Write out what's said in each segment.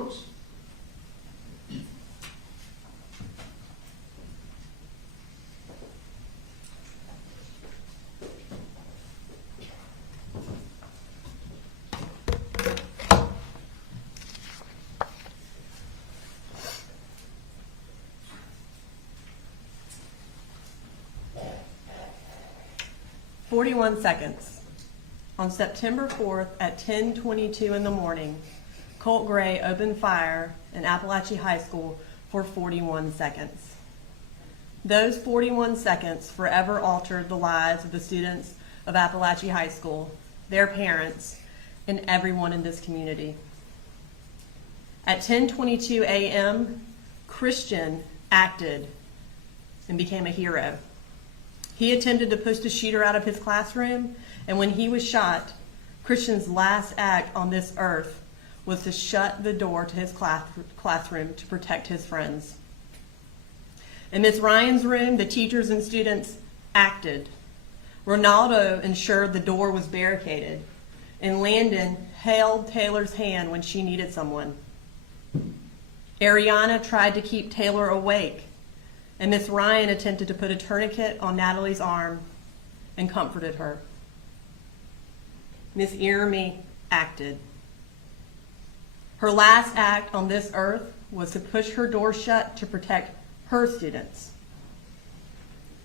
Brooks. "41 seconds. On September 4th at 10:22 in the morning, Colt Gray opened fire in Apalachee High School for 41 seconds. Those 41 seconds forever altered the lives of the students of Apalachee High School, their parents, and everyone in this community. At 10:22 a.m., Christian acted and became a hero. He attempted to push the shooter out of his classroom, and when he was shot, Christian's last act on this earth was to shut the door to his classroom to protect his friends. In Miss Ryan's room, the teachers and students acted. Ronaldo ensured the door was barricaded, and Landon held Taylor's hand when she needed someone. Ariana tried to keep Taylor awake, and Miss Ryan attempted to put a tourniquet on Natalie's arm and comforted her. Miss Irmy acted. Her last act on this earth was to push her door shut to protect her students.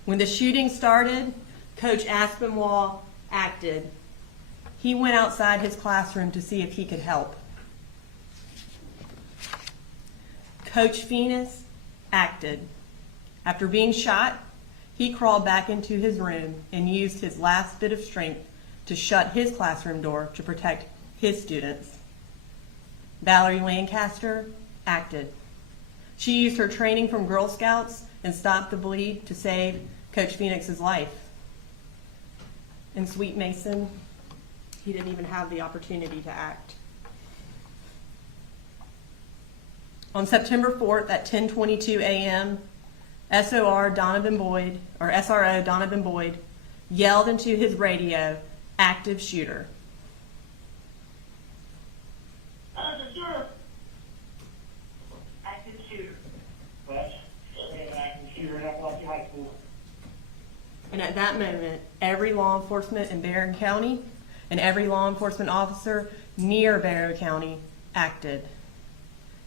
When the shooting started, Coach Aspinwall acted. He went outside his classroom to see if he could help. Coach Phoenix acted. After being shot, he crawled back into his room and used his last bit of strength to shut his classroom door to protect his students. Valerie Lancaster acted. She used her training from Girl Scouts and stopped the bleed to save Coach Phoenix's life. And Sweet Mason, he didn't even have the opportunity to act. On September 4th at 10:22 a.m., SRO Donovan Boyd yelled into his radio, "Active shooter." Active shooter. Active shooter. What? Active shooter at Apalachee High School. And at that moment, every law enforcement in Barrow County and every law enforcement officer near Barrow County acted.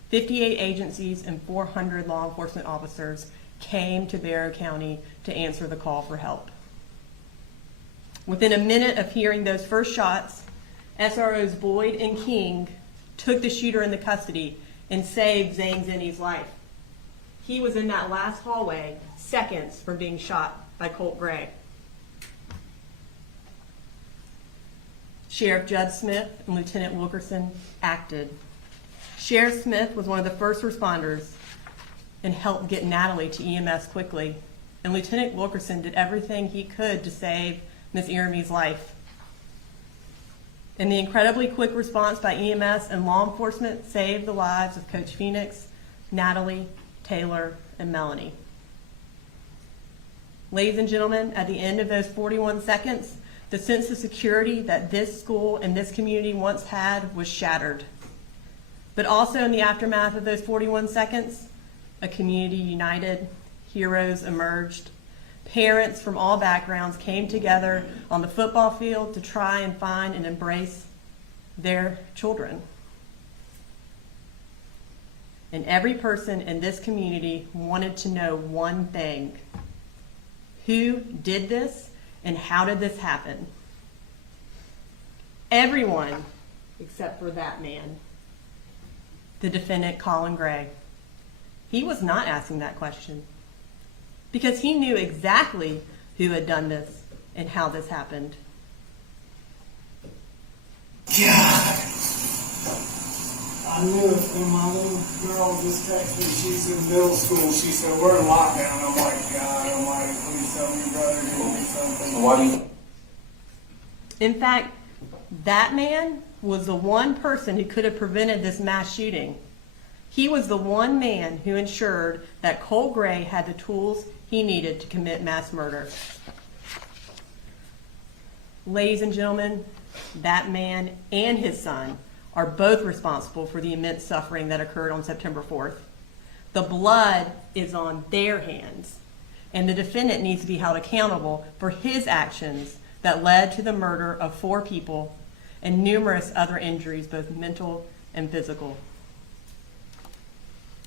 58 agencies and 400 law enforcement officers came to Barrow County to answer the call for help. Within a minute of hearing those first shots, SROs Boyd and King took the shooter into custody and saved Zane Zinni's life. He was in that last hallway seconds from being shot by Colt Gray. Sheriff Judd Smith and Lieutenant Wilkerson acted. Sheriff Smith was one of the first responders and helped get Natalie to EMS quickly. And Lieutenant Wilkerson did everything he could to save Miss Irmy's life. And the incredibly quick response by EMS and law enforcement saved the lives of Coach Phoenix, Natalie, Taylor, and Melanie. Ladies and gentlemen, at the end of those 41 seconds, the sense of security that this school and this community once had was shattered. But also in the aftermath of those 41 seconds, a community united, heroes emerged. Parents from all backgrounds came together on the football field to try and find and embrace their children. And every person in this community wanted to know one thing: who did this and how did this happen? Everyone except for that man, the defendant, Colin Gray. He was not asking that question because he knew exactly who had done this and how this happened. God. I knew it when my little girl just texted me. She's in middle school. She said, "We're in lockdown." I'm like, God almighty, please tell me, brother, give me something. Why do you? In fact, that man was the one person who could have prevented this mass shooting. He was the one man who ensured that Colt Gray had the tools he needed to commit mass murder. Ladies and gentlemen, that man and his son are both responsible for the immense suffering that occurred on September 4th. The blood is on their hands, and the defendant needs to be held accountable for his actions that led to the murder of 4 people and numerous other injuries, both mental and physical.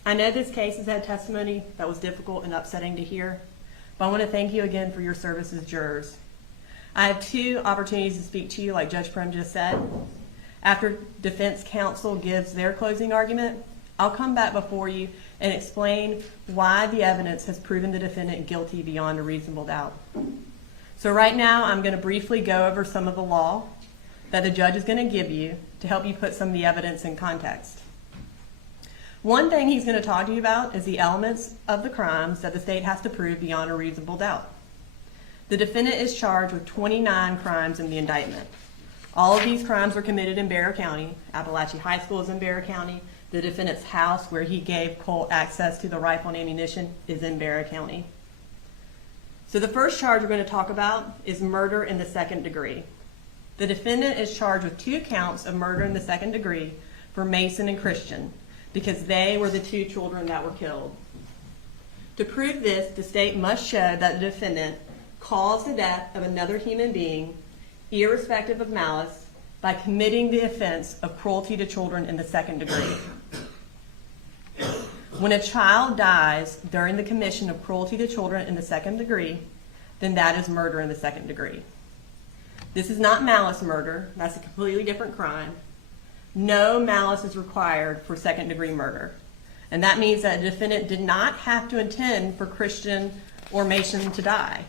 I know this case has had testimony that was difficult and upsetting to hear, but I want to thank you again for your service as jurors. I have 2 opportunities to speak to you, like Judge Prim just said. After defense counsel gives their closing argument, I'll come back before you and explain why the evidence has proven the defendant guilty beyond a reasonable doubt. So right now, I'm going to briefly go over some of the law that the judge is going to give you to help you put some of the evidence in context. One thing he's going to talk to you about is the elements of the crimes that the state has to prove beyond a reasonable doubt. The defendant is charged with 29 crimes in the indictment. All of these crimes were committed in Bexar County. Apalachee High School is in Bexar County. The defendant's house, where he gave Colt access to the rifle and ammunition, is in Bexar County. So the first charge we're going to talk about is murder in the second degree. The defendant is charged with 2 counts of murder in the second degree for Mason and Christian, because they were the 2 children that were killed. To prove this, the state must show that the defendant caused the death of another human being, irrespective of malice, by committing the offense of cruelty to children in the second degree. When a child dies during the commission of cruelty to children in the second degree, then that is murder in the second degree. This is not malice murder. That's a completely different crime. No malice is required for second degree murder. And that means that the defendant did not have to intend for Christian or Mason to die.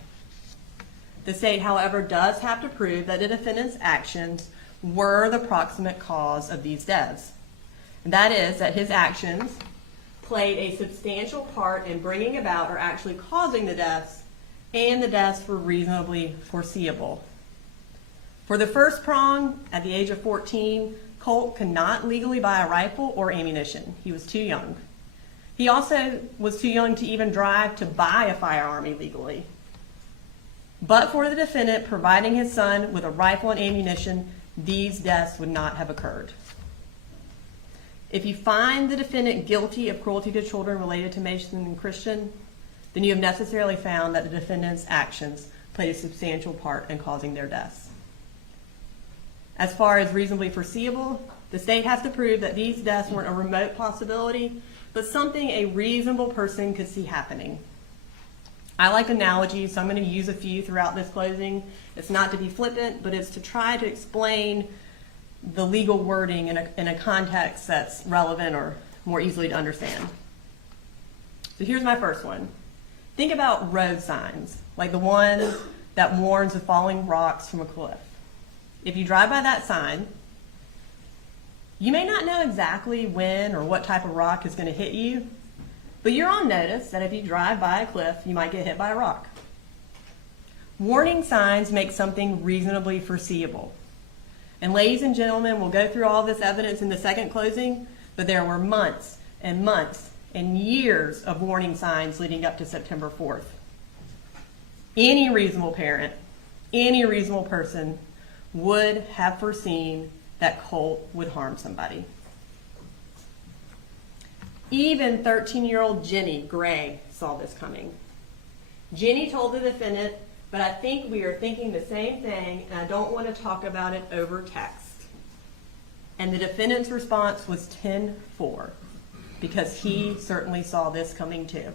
The state, however, does have to prove that the defendant's actions were the proximate cause of these deaths. And that is that his actions played a substantial part in bringing about or actually causing the deaths, and the deaths were reasonably foreseeable. For the first prong, at the age of 14, Colt could not legally buy a rifle or ammunition. He was too young. He also was too young to even drive to buy a firearm illegally. But for the defendant providing his son with a rifle and ammunition, these deaths would not have occurred. If you find the defendant guilty of cruelty to children related to Mason and Christian, then you have necessarily found that the defendant's actions played a substantial part in causing their deaths. As far as reasonably foreseeable, the state has to prove that these deaths weren't a remote possibility, but something a reasonable person could see happening. I like analogies, so I'm going to use a few throughout this closing. It's not to be flippant, but it's to try to explain the legal wording in a context that's relevant or more easily to understand. So here's my first one. Think about road signs, like the one that warns of falling rocks from a cliff. If you drive by that sign, you may not know exactly when or what type of rock is going to hit you, but you're on notice that if you drive by a cliff, you might get hit by a rock. Warning signs make something reasonably foreseeable. And ladies and gentlemen, we'll go through all this evidence in the second closing, but there were months and months and years of warning signs leading up to September 4th. Any reasonable parent, any reasonable person would have foreseen that Colt would harm somebody. Even 13-year-old Jenny Gray saw this coming. Jenny told the defendant, "But I think we are thinking the same thing, and I don't want to talk about it over text." And the defendant's response was 10-4, because he certainly saw this coming too.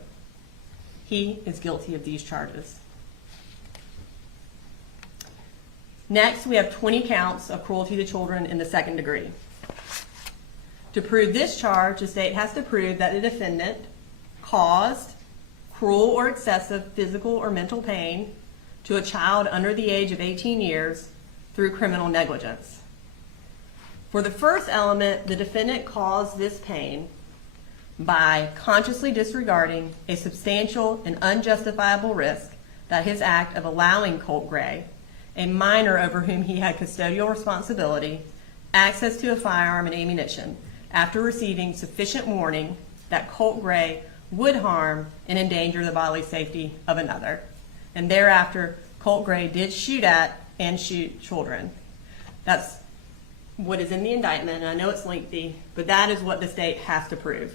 He is guilty of these charges. Next, we have 20 counts of cruelty to children in the second degree. To prove this charge, the state has to prove that the defendant caused cruel or excessive physical or mental pain to a child under the age of 18 years through criminal negligence. For the first element, the defendant caused this pain by consciously disregarding a substantial and unjustifiable risk that his act of allowing Colt Gray, a minor over whom he had custodial responsibility, access to a firearm and ammunition after receiving sufficient warning that Colt Gray would harm and endanger the bodily safety of another. And thereafter, Colt Gray did shoot at and shoot children. That's what is in the indictment, and I know it's lengthy, but that is what the state has to prove.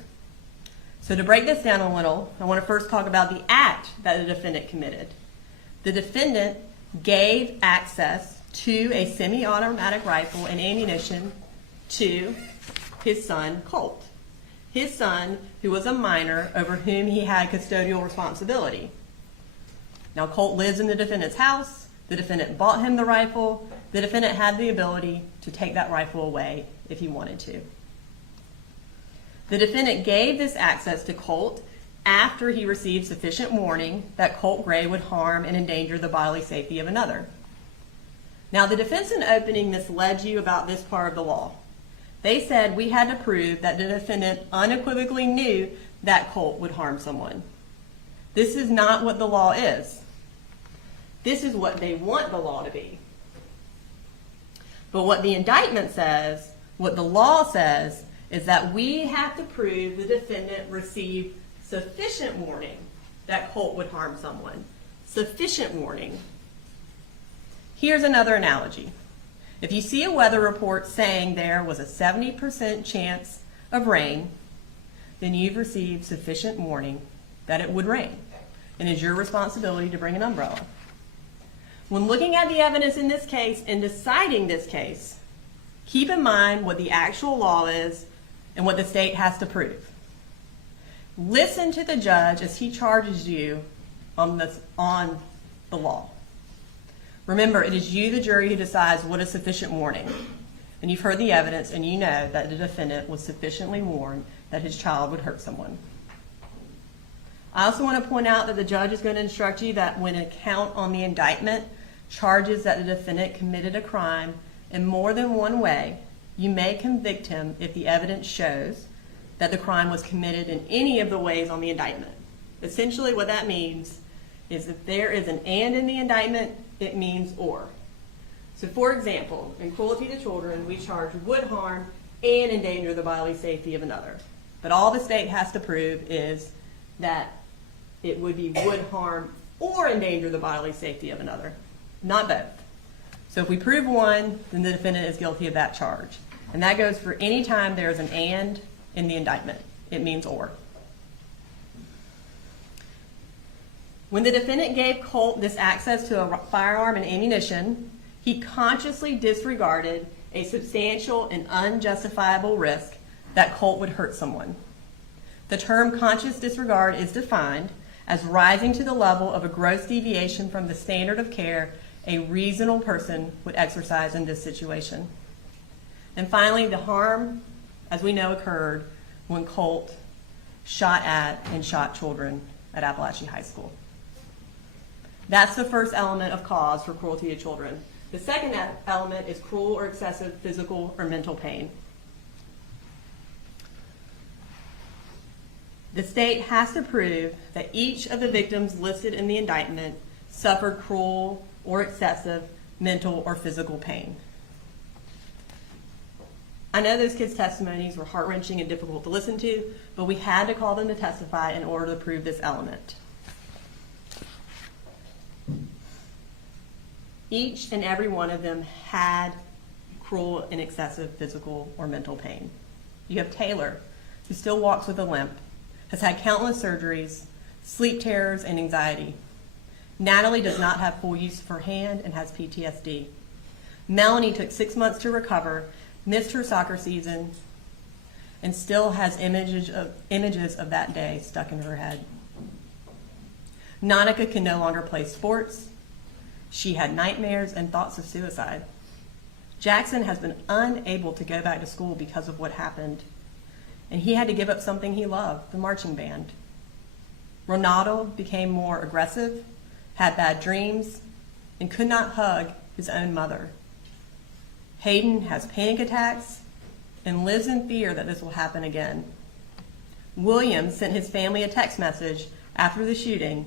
So to break this down a little, I want to first talk about the act that the defendant committed. The defendant gave access to a semi-automatic rifle and ammunition to his son, Colt. His son, who was a minor over whom he had custodial responsibility. Now, Colt lives in the defendant's house. The defendant bought him the rifle. The defendant had the ability to take that rifle away if he wanted to. The defendant gave this access to Colt after he received sufficient warning that Colt Gray would harm and endanger the bodily safety of another. Now, the defense in opening misled you about this part of the law. They said we had to prove that the defendant unequivocally knew that Colt would harm someone. This is not what the law is. This is what they want the law to be. But what the indictment says, what the law says, is that we have to prove the defendant received sufficient warning that Colt would harm someone. Sufficient warning. Here's another analogy. If you see a weather report saying there was a 70% chance of rain, then you've received sufficient warning that it would rain, and it's your responsibility to bring an umbrella. When looking at the evidence in this case and deciding this case, keep in mind what the actual law is and what the state has to prove. Listen to the judge as he charges you on the law. Remember, it is you, the jury, who decides what is sufficient warning. And you've heard the evidence, and you know that the defendant was sufficiently warned that his child would hurt someone. I also want to point out that the judge is going to instruct you that when a count on the indictment charges that the defendant committed a crime in more than one way, you may convict him if the evidence shows that the crime was committed in any of the ways on the indictment. Essentially what that means is if there is an and in the indictment, it means or. So for example, in cruelty to children, we charge would harm and endanger the bodily safety of another. But all the state has to prove is that it would be would harm or endanger the bodily safety of another, not both. So if we prove one, then the defendant is guilty of that charge. And that goes for any time there is an and in the indictment. It means or. When the defendant gave Colt this access to a firearm and ammunition, he consciously disregarded a substantial and unjustifiable risk that Colt would hurt someone. The term conscious disregard is defined as rising to the level of a gross deviation from the standard of care a reasonable person would exercise in this situation. And finally, the harm, as we know, occurred when Colt shot at and shot children at Apalachee High School. That's the first element of cause for cruelty to children. The second element is cruel or excessive physical or mental pain. The state has to prove that each of the victims listed in the indictment suffered cruel or excessive mental or physical pain. I know those kids' testimonies were heart-wrenching and difficult to listen to, but we had to call them to testify in order to prove this element. Each and every one of them had cruel and excessive physical or mental pain. You have Taylor, who still walks with a limp, has had countless surgeries, sleep terrors, and anxiety. Natalie does not have full use of her hand and has PTSD. Melanie took 6 months to recover, missed her soccer season, and still has images of that day stuck in her head. Nautica can no longer play sports. She had nightmares and thoughts of suicide. Jackson has been unable to go back to school because of what happened, and he had to give up something he loved, the marching band. Ronaldo became more aggressive, had bad dreams, and could not hug his own mother. Hayden has panic attacks and lives in fear that this will happen again. William sent his family a text message after the shooting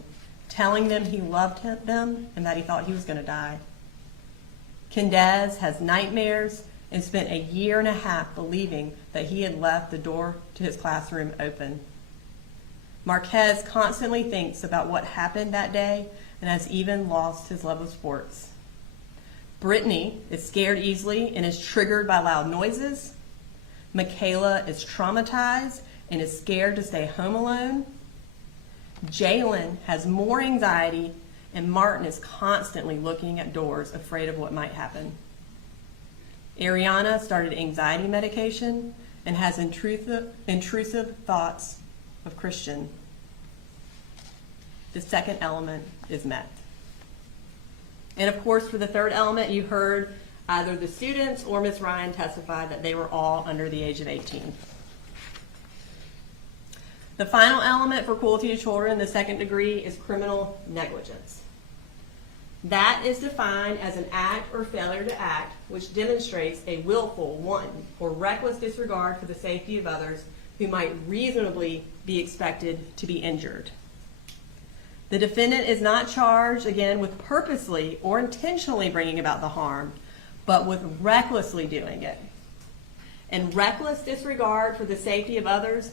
telling them he loved them and that he thought he was going to die. Kendez has nightmares and spent a year and a half believing that he had left the door to his classroom open. Marquez constantly thinks about what happened that day and has even lost his love of sports. Brittany is scared easily and is triggered by loud noises. Michaela is traumatized and is scared to stay home alone. Jalen has more anxiety, and Martin is constantly looking at doors, afraid of what might happen. Ariana started anxiety medication and has intrusive thoughts of Christian. The second element is met. And of course, for the third element, you heard either the students or Ms. Ryan testify that they were all under the age of 18. The final element for cruelty to children in the second degree is criminal negligence. That is defined as an act or failure to act which demonstrates a willful, wanton, or reckless disregard for the safety of others who might reasonably be expected to be injured. The defendant is not charged, again, with purposely or intentionally bringing about the harm, but with recklessly doing it. And reckless disregard for the safety of others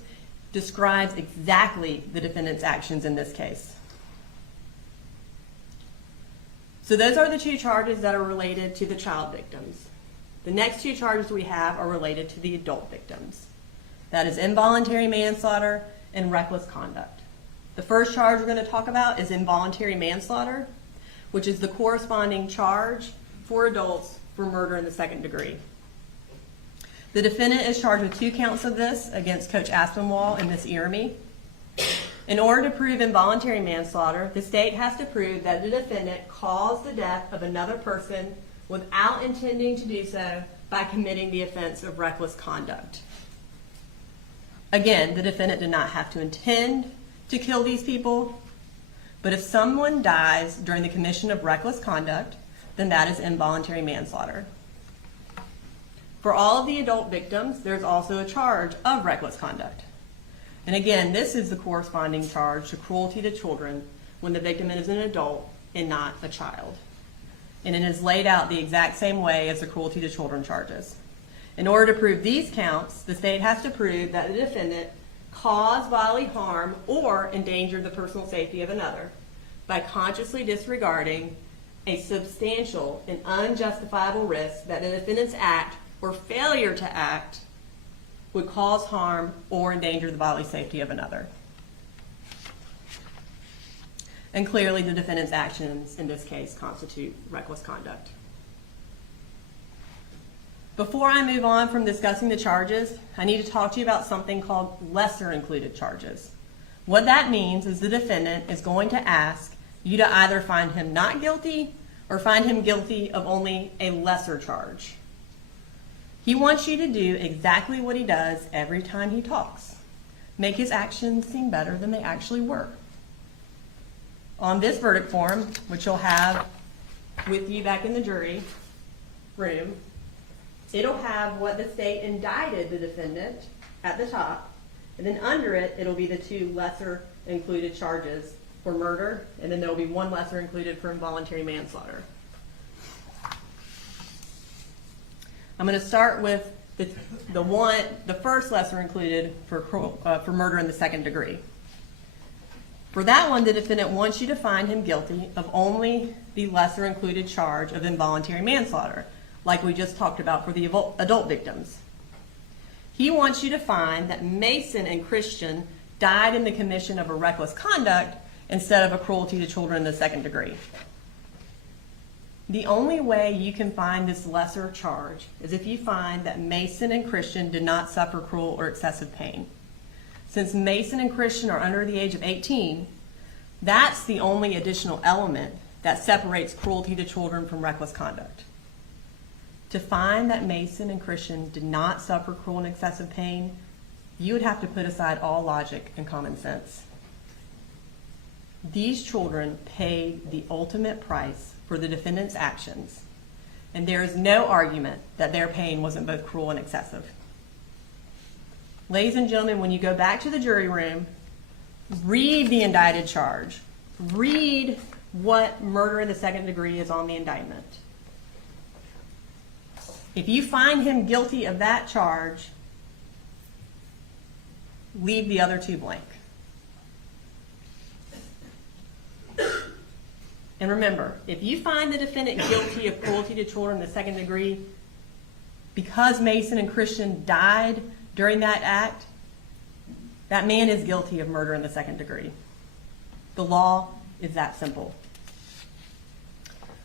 describes exactly the defendant's actions in this case. So those are the two charges that are related to the child victims. The next two charges we have are related to the adult victims. That is involuntary manslaughter and reckless conduct. The first charge we're going to talk about is involuntary manslaughter, which is the corresponding charge for adults for murder in the second degree. The defendant is charged with 2 counts of this against Coach Aspinwall and Miss Irami. In order to prove involuntary manslaughter, the state has to prove that the defendant caused the death of another person without intending to do so by committing the offense of reckless conduct. Again, the defendant did not have to intend to kill these people, but if someone dies during the commission of reckless conduct, then that is involuntary manslaughter. For all of the adult victims, there's also a charge of reckless conduct. And again, this is the corresponding charge to cruelty to children when the victim is an adult and not a child. And it is laid out the exact same way as the cruelty to children charges. In order to prove these counts, the state has to prove that the defendant caused bodily harm or endangered the personal safety of another by consciously disregarding a substantial and unjustifiable risk that the defendant's act or failure to act would cause harm or endanger the bodily safety of another. And clearly the defendant's actions in this case constitute reckless conduct. Before I move on from discussing the charges, I need to talk to you about something called lesser included charges. What that means is the defendant is going to ask you to either find him not guilty or find him guilty of only a lesser charge. He wants you to do exactly what he does every time he talks. Make his actions seem better than they actually were. On this verdict form, which you'll have with you back in the jury room, it'll have what the state indicted the defendant at the top, and then under it, it'll be the 2 lesser included charges for murder, and then there'll be 1 lesser included for involuntary manslaughter. I'm going to start with the first lesser included for murder in the second degree. For that one, the defendant wants you to find him guilty of only the lesser included charge of involuntary manslaughter, like we just talked about for the adult victims. He wants you to find that Mason and Christian died in the commission of a reckless conduct instead of a cruelty to children in the second degree. The only way you can find this lesser charge is if you find that Mason and Christian did not suffer cruel or excessive pain. Since Mason and Christian are under the age of 18, that's the only additional element that separates cruelty to children from reckless conduct. To find that Mason and Christian did not suffer cruel and excessive pain, you would have to put aside all logic and common sense. These children paid the ultimate price for the defendant's actions, and there is no argument that their pain wasn't both cruel and excessive. Ladies and gentlemen, when you go back to the jury room, read the indicted charge. Read what murder in the second degree is on the indictment. If you find him guilty of that charge, leave the other 2 blank. And remember, if you find the defendant guilty of cruelty to children in the second degree, because Mason and Christian died during that act, that man is guilty of murder in the second degree. The law is that simple.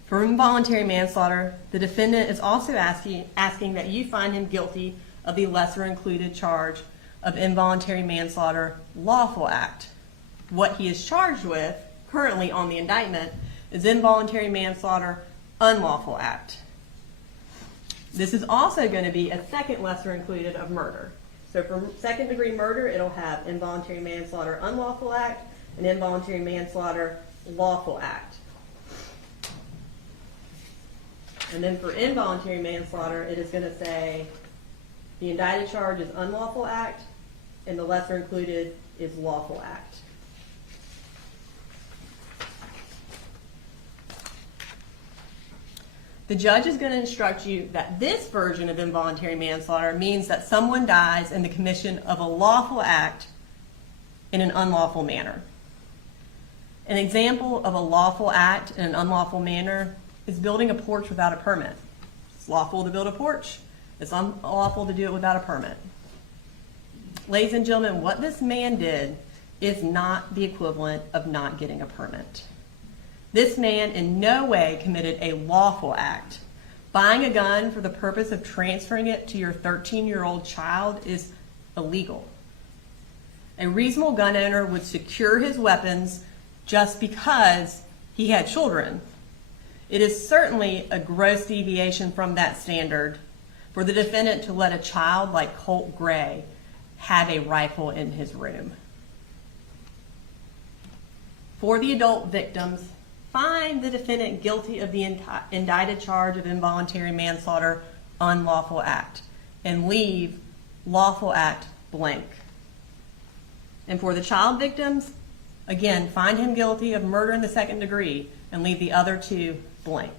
For involuntary manslaughter, the defendant is also asking that you find him guilty of the lesser included charge of involuntary manslaughter lawful act. What he is charged with currently on the indictment is involuntary manslaughter unlawful act. This is also going to be a second lesser included of murder. So for second degree murder, it'll have involuntary manslaughter unlawful act and involuntary manslaughter lawful act. And then for involuntary manslaughter, it is going to say the indicted charge is unlawful act and the lesser included is lawful act. The judge is going to instruct you that this version of involuntary manslaughter means that someone dies in the commission of a lawful act in an unlawful manner. An example of a lawful act in an unlawful manner is building a porch without a permit. It's lawful to build a porch. It's unlawful to do it without a permit. Ladies and gentlemen, what this man did is not the equivalent of not getting a permit. This man in no way committed a lawful act. Buying a gun for the purpose of transferring it to your 13-year-old child is illegal. A reasonable gun owner would secure his weapons just because he had children. It is certainly a gross deviation from that standard for the defendant to let a child like Colt Gray have a rifle in his room. For the adult victims, find the defendant guilty of the indicted charge of involuntary manslaughter unlawful act and leave lawful act blank. And for the child victims, again, find him guilty of murder in the second degree and leave the other two blank.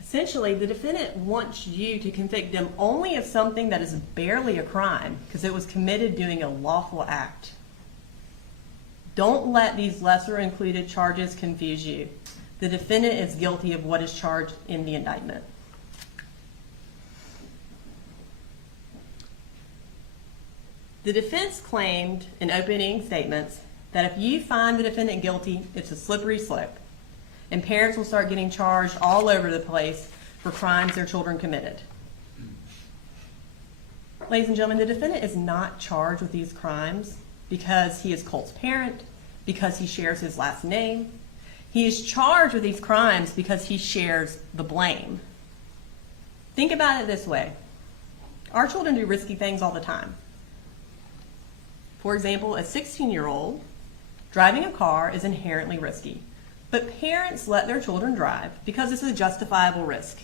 Essentially, the defendant wants you to convict him only of something that is barely a crime because it was committed doing a lawful act. Don't let these lesser included charges confuse you. The defendant is guilty of what is charged in the indictment. The defense claimed in opening statements that if you find the defendant guilty, it's a slippery slope, and parents will start getting charged all over the place for crimes their children committed. Ladies and gentlemen, the defendant is not charged with these crimes because he is Colt's parent, because he shares his last name. He is charged with these crimes because he shares the blame. Think about it this way. Our children do risky things all the time. For example, a 16-year-old driving a car is inherently risky, but parents let their children drive because it's a justifiable risk.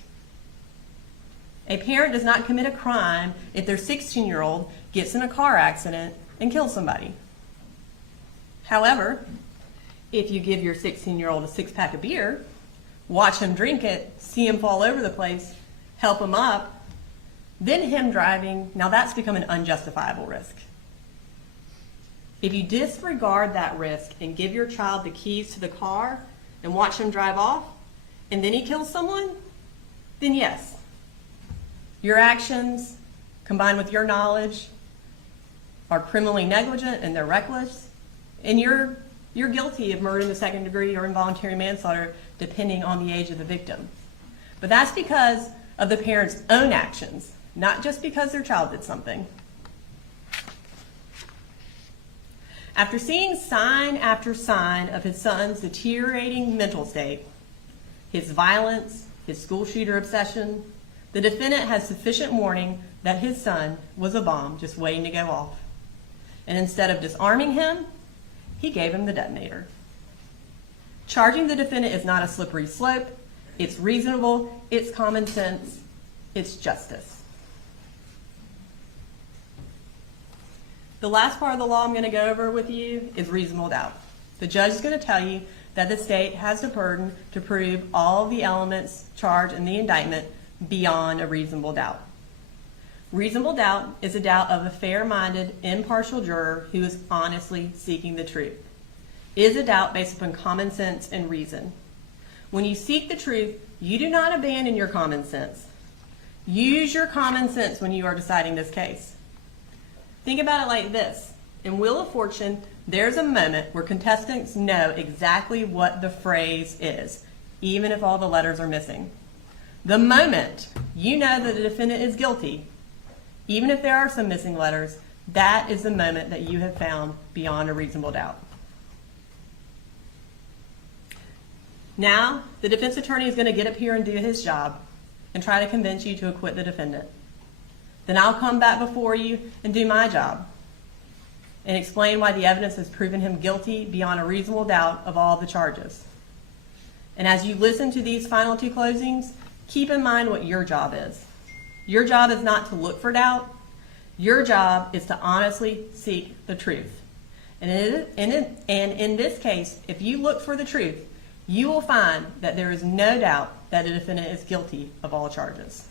A parent does not commit a crime if their 16-year-old gets in a car accident and kills somebody. However, if you give your 16-year-old a six-pack of beer, watch him drink it, see him fall over the place, help him up, then him driving, now that's become an unjustifiable risk. If you disregard that risk and give your child the keys to the car and watch him drive off, and then he kills someone, then yes, your actions combined with your knowledge are criminally negligent and they're reckless, and you're guilty of murder in the second degree or involuntary manslaughter depending on the age of the victim. But that's because of the parent's own actions, not just because their child did something. After seeing sign after sign of his son's deteriorating mental state, his violence, his school shooter obsession, the defendant has sufficient warning that his son was a bomb just waiting to go off. And instead of disarming him, he gave him the detonator. Charging the defendant is not a slippery slope. It's reasonable, it's common sense, it's justice. The last part of the law I'm going to go over with you is reasonable doubt. The judge is going to tell you that the state has the burden to prove all of the elements charged in the indictment beyond a reasonable doubt. Reasonable doubt is a doubt of a fair-minded, impartial juror who is honestly seeking the truth. is a doubt based upon common sense and reason. When you seek the truth, you do not abandon your common sense. Use your common sense when you are deciding this case. Think about it like this. In Wheel of Fortune, there's a moment where contestants know exactly what the phrase is, even if all the letters are missing. The moment you know that the defendant is guilty, even if there are some missing letters, that is the moment that you have found beyond a reasonable doubt. Now, the defense attorney is going to get up here and do his job and try to convince you to acquit the defendant. Then I'll come back before you and do my job and explain why the evidence has proven him guilty beyond a reasonable doubt of all the charges. And as you listen to these final two closings, keep in mind what your job is. Your job is not to look for doubt. Your job is to honestly seek the truth. And in this case, if you look for the truth, you will find that there is no doubt that the defendant is guilty of all charges.